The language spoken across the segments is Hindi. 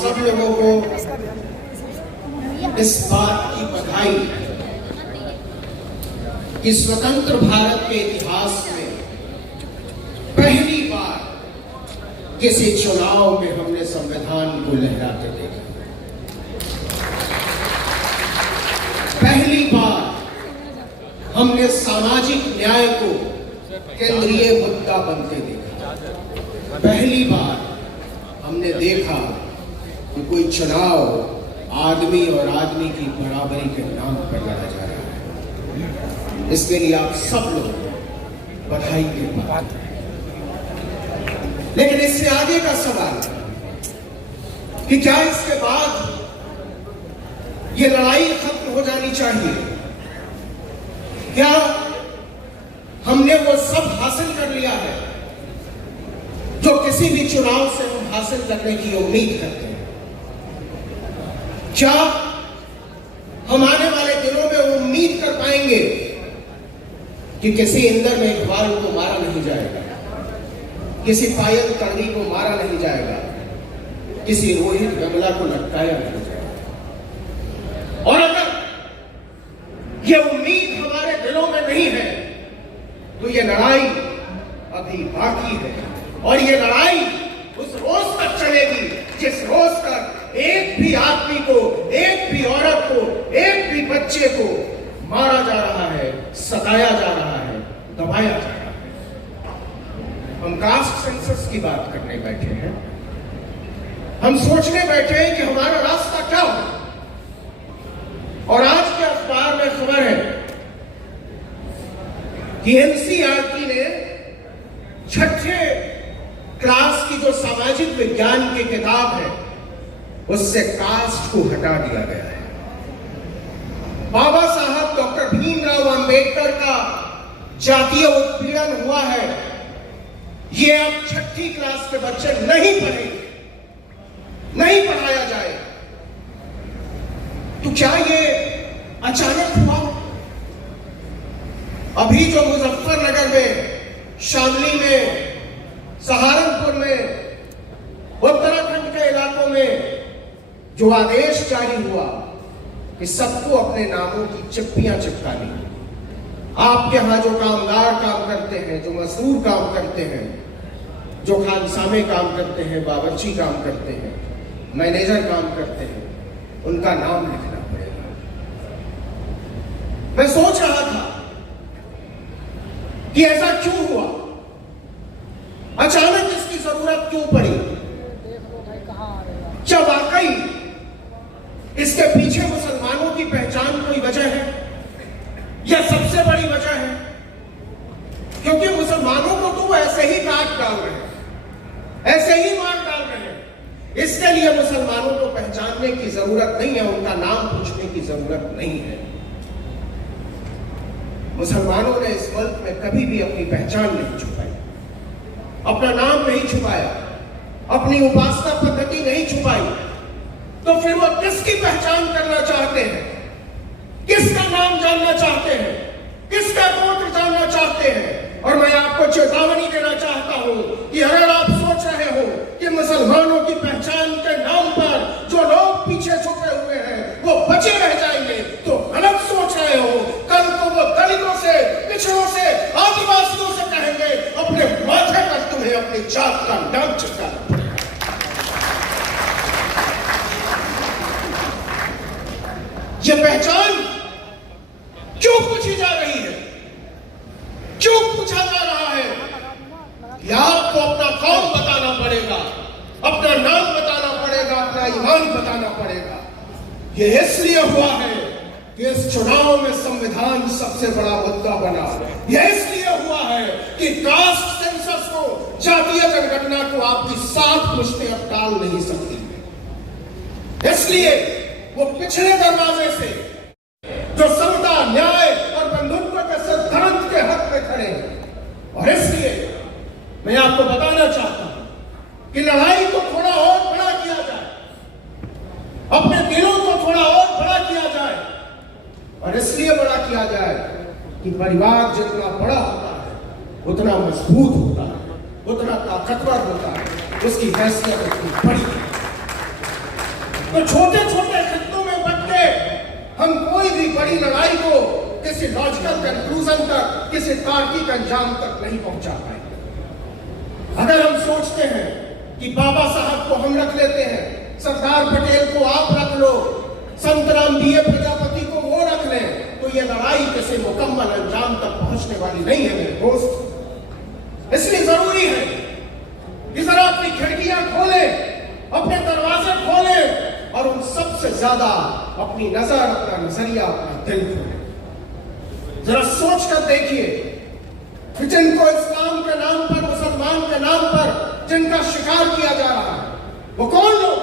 सब लोगों को इस बात की बधाई कि स्वतंत्र भारत के इतिहास में पहली बार किसी चुनाव में हमने संविधान को लहराते देखा। पहली बार हमने सामाजिक न्याय को केंद्रीय मुद्दा बनते देखा। पहली बार हमने देखा कि कोई चुनाव आदमी और आदमी की बराबरी के नाम पर लड़ा जा रहा है। इसके लिए आप सब लोग बधाई के पात्र हैं। लेकिन इससे आगे का सवाल कि क्या इसके बाद ये लड़ाई खत्म हो जानी चाहिए? क्या हमने वो सब हासिल कर लिया है जो किसी भी चुनाव से हम हासिल करने की उम्मीद करते हैं? क्या हम आने वाले दिनों में उम्मीद कर पाएंगे कि किसी इंदर में इकबाल को मारा नहीं जाएगा, किसी पायल तड़वी को मारा नहीं जाएगा, किसी रोहित वेमुला को लटकाया नहीं जाएगा? और अगर यह उम्मीद हमारे दिलों में नहीं है तो यह लड़ाई अभी बाकी है। और यह लड़ाई उस रोज तक चलेगी जिस रोज तक एक भी आदमी को, एक भी औरत को, एक भी बच्चे को मारा जा रहा है, सताया जा रहा है, दबाया जा रहा है। हम कास्ट सेंसस की बात करने बैठे हैं। हम सोचने बैठे हैं कि हमारा रास्ता क्या हो। और आज के अखबार में खबर है कि एनसीईआरटी ने छठे क्लास की जो सामाजिक विज्ञान की किताब है उससे कास्ट को हटा दिया गया है। बाबा साहब डॉक्टर भीमराव अंबेडकर का जातीय उत्पीड़न हुआ है, ये अब छठी क्लास के बच्चे नहीं पढ़ेंगे, नहीं पढ़ाया जाए। तो क्या ये अचानक हुआ? अभी जो मुजफ्फरनगर में, शामली में, सहारनपुर में, उत्तराखंड के इलाकों में जो आदेश जारी हुआ कि सबको अपने नामों की चिप्पियां चिपकानी, आपके यहां जो कामगार काम करते हैं, जो मजदूर काम करते हैं, जो खानसामे काम करते हैं, बावर्ची काम करते हैं, मैनेजर काम करते हैं, उनका नाम लिखना पड़ेगा। मैं सोच रहा था कि ऐसा क्यों हुआ, अचानक इसकी जरूरत क्यों पड़ी? क्या वाकई इसके पीछे मुसलमानों की पहचान कोई वजह है? यह सबसे बड़ी वजह है? क्योंकि मुसलमानों को तो वो ऐसे ही काट डाल रहे हैं, ऐसे ही मार डाल रहे हैं। इसके लिए मुसलमानों को पहचानने की जरूरत नहीं है, उनका नाम पूछने की जरूरत नहीं है। मुसलमानों ने इस मुल्क में कभी भी अपनी पहचान नहीं छुपाई, अपना नाम नहीं छुपाया, अपनी उपासना पद्धति नहीं छुपाई। तो फिर वो किसकी पहचान करना चाहते हैं? किसका नाम जानना चाहते हैं? किसका गोत्र जानना चाहते हैं? और मैं आपको चेतावनी देना चाहता हूं कि अगर आप सोच रहे हो कि मुसलमानों की पहचान के नाम पर जो लोग पीछे छुपे हुए हैं वो बचे रह जाएंगे, तो गलत सोच रहे हो। कल को वो दलितों से, पिछड़ों से, आदिवासियों से कहेंगे अपने माथे पर तुम्हें अपनी जात का नाम चिपकाना पड़ेगा। ये पहचान क्यों पूछी जा रही है? क्यों पूछा जा रहा है? कि आपको अपना कौम बताना पड़ेगा, अपना नाम बताना पड़ेगा, अपना ईमान बताना पड़ेगा। ये इसलिए हुआ है कि इस चुनाव में संविधान सबसे बड़ा मुद्दा बना। यह इसलिए हुआ है कि कास्ट सेंसस को, जातीय जनगणना को आपकी 7 पुश्तें अब टाल नहीं सकती। इसलिए वो पिछले दरवाजे से जो समता, न्याय और बंधुत्व के सिद्धांत के हक में खड़े हैं। और इसलिए मैं आपको बताना चाहता हूं कि लड़ाई को थोड़ा और बड़ा किया जाए, अपने दिलों को थोड़ा और बड़ा किया जाए। और इसलिए बड़ा किया जाए कि परिवार जितना बड़ा होता है उतना मजबूत होता है, उतना ताकतवर होता है, उसकी हैसियत उतनी बड़ी है। तो छोटे छोटे खित्तों में बंट के हम कोई भी बड़ी लड़ाई को किसी लॉजिकल कंक्लूजन तक, किसी तार्किक अंजाम तक नहीं पहुंचा पाए। अगर हम सोचते हैं कि बाबा साहब को हम रख लेते हैं, सरदार पटेल को आप रख लो, संतराम बीए प्रजापति को वो रख लें, तो ये लड़ाई किसी मुकम्मल अंजाम तक पहुंचने वाली नहीं है मेरे दोस्त। इसलिए जरूरी है कि जरा अपनी खिड़कियां खोलें, अपने दरवाजे खोलें और उन सबसे ज्यादा अपनी नजर, अपना नजरिया, अपना दिल खोलें। जरा सोच कर देखिए कि जिनको इस्लाम के नाम पर, मुसलमान के नाम पर जिनका शिकार किया जा रहा है, वो कौन लोग?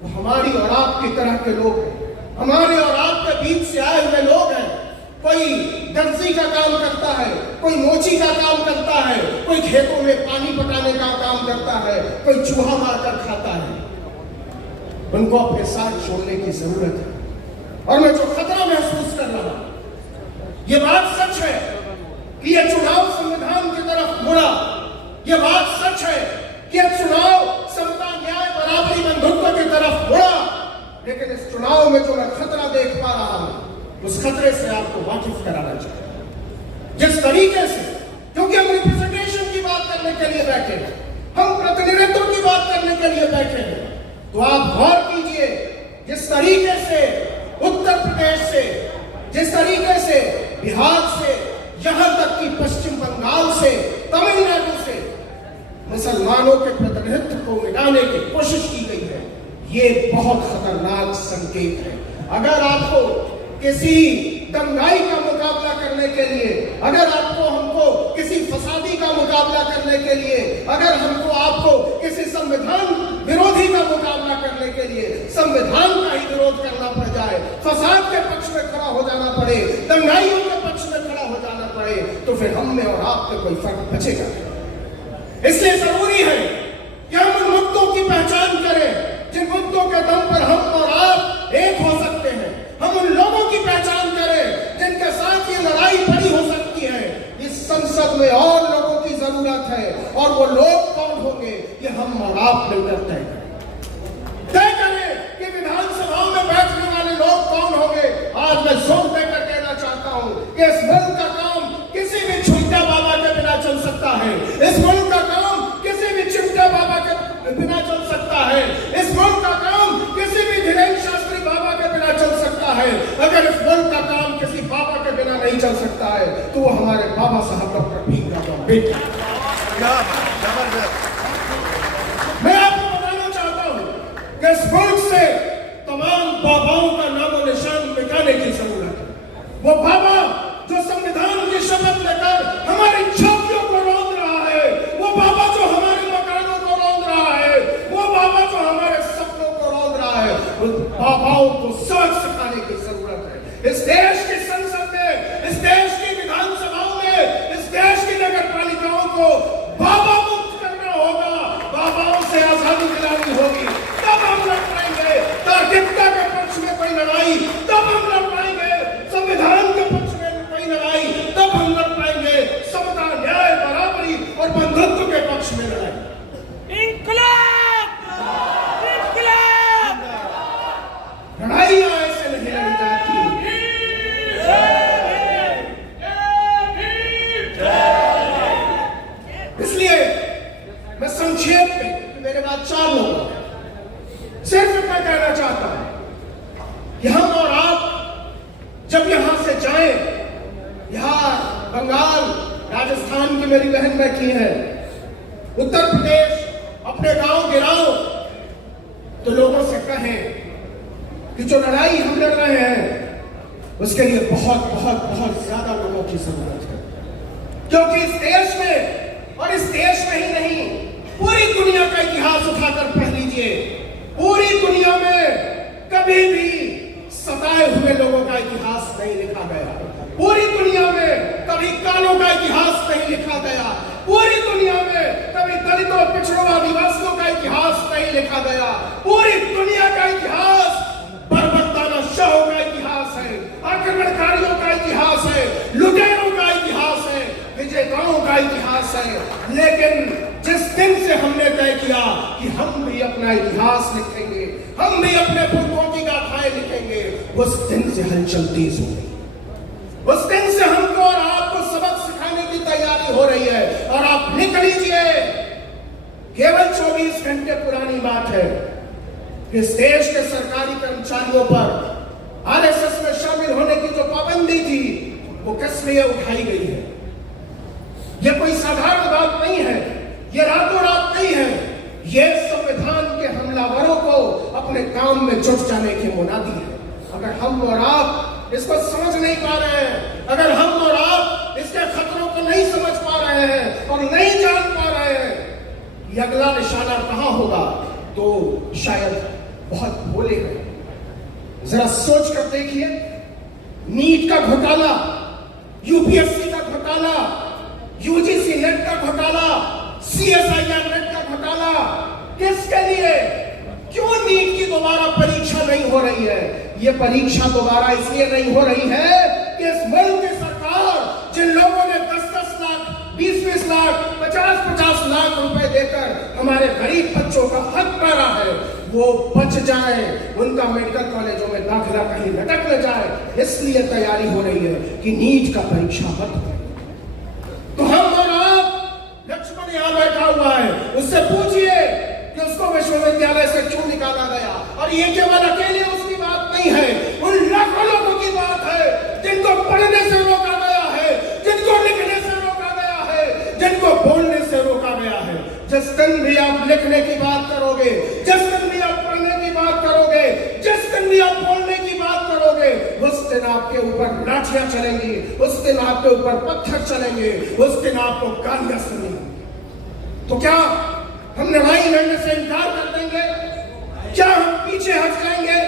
वो हमारी और आपकी तरह के लोग हैं, हमारे और आपके बीच से आए हुए लोग हैं। कोई दर्जी का काम करता है, कोई मोची का काम करता है, कोई खेतों में पानी पटाने का काम करता है, कोई चूहा मारकर खाता है। उनको अपने साथ छोड़ने की जरूरत है। और मैं जो खतरा महसूस कर रहा हूं, ये बात सच है कि यह चुनाव संविधान की तरफ मुड़ा, यह बात सच है कि यह चुनाव समता, न्याय, बराबरी, बंधुत्व की तरफ मुड़ा। लेकिन इस चुनाव में जो मैं खतरा देख पा रहा हूं, उस खतरे से आपको वाकिफ कराना चाहिए। जिस तरीके से, क्योंकि हम रिप्रेजेंटेशन की बात करने के लिए बैठे हैं, हम प्रतिनिधित्व की बात करने के लिए बैठे हैं, तो आप गौर कीजिए जिस तरीके से उत्तर प्रदेश से, जिस तरीके से बिहार से, यहां तक कि पश्चिम बंगाल से, तमिलनाडु से मुसलमानों के प्रतिनिधित्व को मिटाने की कोशिश की गई है, ये बहुत खतरनाक संकेत है। अगर आपको किसी दंगाई का मुकाबला करने के लिए, अगर आपको हमको किसी फसादी का मुकाबला करने के लिए, अगर हमको आपको किसी संविधान विरोधी का मुकाबला करने के लिए संविधान का ही विरोध करना पड़ जाए, फसाद के पक्ष में खड़ा हो जाना पड़े, दंगाइयों के पक्ष में खड़ा हो जाना पड़े, तो फिर हम में और आप में कोई फर्क बचेगा। इसलिए जरूरी है कि हम उन मुद्दों की पहचान करें जिन मुद्दों के दम पर हम और आप एक हो सकते हैं। हम उन लोगों की पहचान करें जिनके साथ ये लड़ाई बड़ी हो सकती है। इस संसद में और लोगों की जरूरत है, और वो लोग कौन होंगे, ये हम और आप मिलकर तय करें कि विधानसभाओं में बैठने वाले लोग कौन होंगे। आज मैं जोर देकर कहना चाहता हूं कि इस मुल्क का काम किसी भी छुट्टा बाबा के बिना चल सकता है। इस मुल्क का काम किसी भी चिमटा बाबा के बिना चल सकता है। इस मुल्क का काम किसी भी धीरेन्द्र शास्त्री बाबा के बिना चल सकता है। अगर इस मुल्क का काम किसी बाबा के बिना नहीं चल सकता है, तो वो हमारे बाबा साहब डॉक्टर भीमराव अम्बेडकर। मैं आपको बताना चाहता हूं कि इस मुल्क से तमाम बाबाओं का नामो निशान मिटाने की जरूरत है। वो बाबा जो संविधान की शपथ लेकर हमारी छातियों को रौंद रहा है, वो बाबा जो हमारे मकानों को रौंद रहा है, वो बाबा जो हमारे सपनों को रौंद रहा है, उन बाबाओं को सबक सिखाने की जरूरत है। इस देश की संसद में, इस देश की विधानसभाओं में, इस देश की नगर पालिकाओं को बाबा मुक्त करना होगा, बाबाओं से आजादी दिलानी होगी। तब हम लड़ पाएंगे तार्किकता के पक्ष में कोई लड़ाई, तब हम लड़ पाएंगे संविधान के पक्ष में कोई लड़ाई, तब हम लड़ पाएंगे समता, न्याय, बराबरी और बंधुत्व के पक्ष में लड़ाई। इंकलाब! इंकलाब! लड़ाइयां ऐसे नहीं लड़ी जाती। इसलिए मैं संक्षेप में, मेरे बाद 4 लोग, सिर्फ इतना कहना चाहता हूं कि हम और आप जब यहां से जाएं, बिहार, बंगाल, राजस्थान की मेरी बहन बैठी है, उत्तर प्रदेश, अपने गांव गिराओ, तो लोगों से कहें कि जो लड़ाई हम लड़ रहे हैं उसके लिए बहुत बहुत बहुत ज्यादा लोगों की जरूरत है। क्योंकि इस देश में, और इस देश में ही नहीं, पूरी दुनिया का इतिहास उठाकर पढ़ लीजिए, पूरी दुनिया में कभी भी सताए हुए लोगों का इतिहास नहीं लिखा गया। पूरी दुनिया में कभी कालों का इतिहास नहीं लिखा गया। पूरी दुनिया में कभी दलितों, पिछड़ों, आदिवासियों का इतिहास नहीं लिखा गया। पूरी दुनिया का इतिहास बर्बरताना शाहों का इतिहास है, आक्रमणकारियों का इतिहास है, लुटेरों का इतिहास है, विजेताओं का इतिहास है। लेकिन जिस जिस दिन से हमने तय किया कि हम भी अपना इतिहास लिखेंगे, हम भी अपने पुरखों की गाथाएं लिखेंगे, उस दिन से हलचल तेज हो गई। उस दिन से हमको और आपको सबक सिखाने की तैयारी हो रही है। और आप लिख लीजिए, केवल 24 घंटे पुरानी बात है कि इस देश के सरकारी कर्मचारियों पर आरएसएस में शामिल होने की जो पाबंदी थी वो किस लिए उठाई गई है। यह कोई साधारण बात नहीं है, यह रातों रात नहीं है, यह संविधान के हमलावरों को अपने काम में जुट जाने की मुनादी है। अगर हम और आप इसको समझ नहीं पा रहे हैं, अगर हम और आप इसके खतरों को नहीं समझ पा रहे हैं और नहीं जान पा रहे हैं कि अगला निशाना कहां होगा, तो शायद बहुत भोले हैं। जरा सोच कर देखिए, नीट का घोटाला, यूपीएससी का घोटाला, यूजीसी नेट का घोटाला, सीएसआईआर नेट का घोटाला, किसके लिए? क्यों नीट की दोबारा परीक्षा नहीं हो रही है? यह परीक्षा दोबारा इसलिए नहीं हो रही है कि इस मुल्क की सरकार जिन लोगों ने 10-10 लाख, 20-20 लाख, 50-50 लाख रुपए देकर हमारे गरीब बच्चों का हक मारा है, वो बच जाए, उनका मेडिकल कॉलेजों में दाखिला कहीं लटक न जाए, इसलिए तैयारी हो रही है कि नीट का परीक्षा मत हो। तो हम और आप, लक्ष्मण यहां बैठा हुआ है, उससे पूछिए कि उसको विश्वविद्यालय से क्यों निकाला गया। और ये केवल अकेले उसकी बात नहीं है, उन लाखों लोगों की बात है जिनको पढ़ने से रोका गया है, जिनको लिखने से रोका गया है, जिनको बोलने से रोका गया है। जिस दिन भी आप लिखने की बात करोगे, जिस दिन भी आप पढ़ने की बात करोगे, जिस दिन भी आप बोलने की बात करोगे, उस दिन आपके ऊपर लाठियां चलेंगी, उस दिन आपके ऊपर पत्थर चलेंगे, उस दिन आपको गालियां सुनेंगी। तो क्या हम लड़ाई लड़ने से इनकार कर देंगे? क्या हम पीछे हट जाएंगे?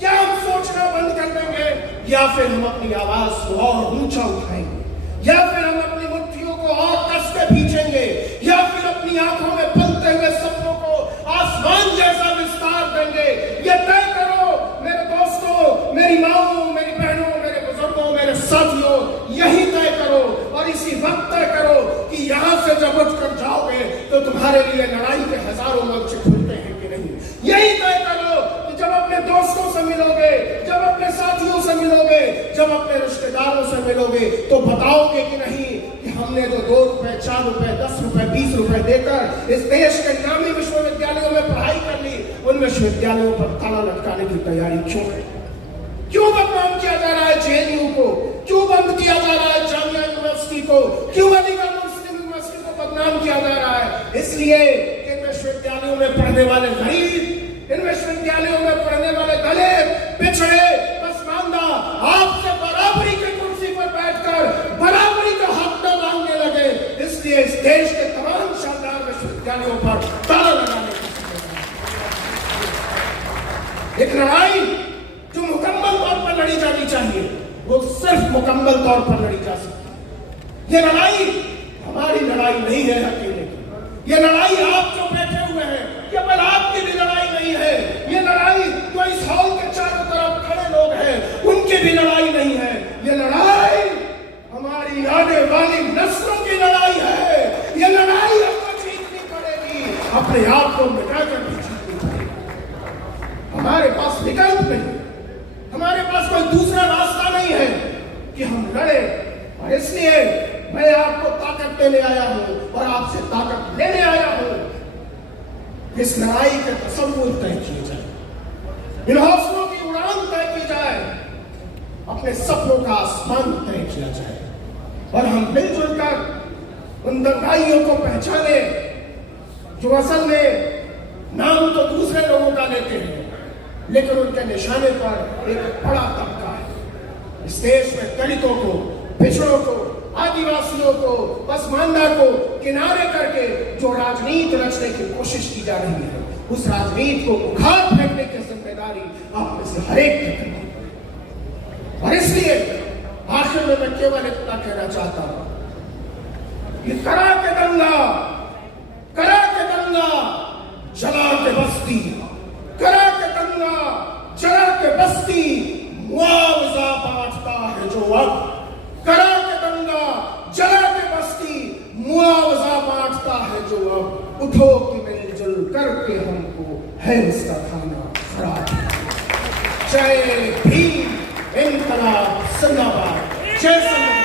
क्या हम सोचना बंद कर देंगे? या फिर हम अपनी आवाज को और ऊंचा उठाएंगे? या फिर हम अपनी मुट्ठियों को और कस के खींचेंगे? या फिर अपनी आंखों में पलते हुए सपनों को आसमान जैसा विस्तार देंगे? ये तय करो मेरे दोस्तों, मेरी माओ, मेरी बहनों, मेरे बुजुर्गों, मेरे साथियों, यही तय करो और इसी वक्त तय करो कि यहां से जब उठ कर जाओगे तो तुम्हारे लिए लड़ाई के हजारों मंच खुलते हैं कि नहीं। यही तय करो कि जब अपने दोस्तों से मिलोगे, जब अपने साथियों से मिलोगे, जब अपने रिश्तेदारों से मिलोगे, तो बताओगे कि नहीं कि हमने जो 2 रुपए, 4 रुपए, 10 रुपए, 20 रुपए देकर इस देश के नामी विश्वविद्यालयों में पढ़ाई कर ली, उन विश्वविद्यालयों पर ताला लटकाने की तैयारी क्यों है? क्यों बदनाम किया जा रहा है जेएनयू को? क्यों बंद किया जा रहा है जामिया यूनिवर्सिटी को? क्यों अलीगढ़ मुस्लिम यूनिवर्सिटी को बदनाम किया जा रहा है? इसलिए कि विश्वविद्यालयों में पढ़ने वाले गरीब, इन विश्वविद्यालयों में पढ़ने वाले दलित, पिछड़े, पसमानदा आपसे बराबरी की कुर्सी पर बैठकर बराबरी का हक न मांगने लगे। इसलिए इस देश के तमाम शानदार विश्वविद्यालयों पर ताला लगाने की एक लड़ाई जो मुकम्मल तौर पर लड़ी जानी चाहिए, वो सिर्फ मुकम्मल तौर पर लड़ी जा सकती है। ये लड़ाई हमारी लड़ाई नहीं है अकेले की। ये लड़ाई आप जो बैठे हुए हैं, केवल आपकी भी लड़ाई नहीं है। ये लड़ाई जो इस हॉल के चारों तरफ खड़े लोग हैं, उनकी भी लड़ाई नहीं है। ये लड़ाई हमारी आने वाली नस्लों की लड़ाई है। ये लड़ाई हमको जीतनी पड़ेगी, अपने आप को मिटाकर भी जीतनी पड़ेगी। हमारे पास विकल्प नहीं, हमारे पास कोई दूसरा रास्ता नहीं है कि हम लड़े। और इसलिए मैं आपको ताकत देने आया हूं और आपसे ताकत लेने आया हूं। इस लड़ाई के तसव्वुर तय किए जाए, इन हौसलों की उड़ान तय की जाए, अपने सपनों का आसमान तय किया जाए और हम मिलजुल कर उन दंगाइयों को पहचाने जो असल में नाम तो दूसरे लोगों का लेते हैं, लेकिन उनके निशाने पर एक बड़ा तबका है। इस देश में दलितों को, पिछड़ों को, आदिवासियों को, पसमानदा को किनारे करके जो राजनीति रचने की कोशिश की जा रही है, उस राजनीति को उखाड़ फेंकने की जिम्मेदारी आप में से हर एक की करनी है। और इसलिए आखिर में मैं केवल इतना कहना चाहता हूं कि करा के दंगा, करा के दंगा, जला के बस्ती, करा के दंगा, जला के बस्ती, मुआवजा बांटता है जो अब। करा के दंगा, जला के बस्ती, मुआवजा बांटता है जो अब। का खाना खराब है। जय भीम, इनकलाब जिंदाबाद, जय संविधान।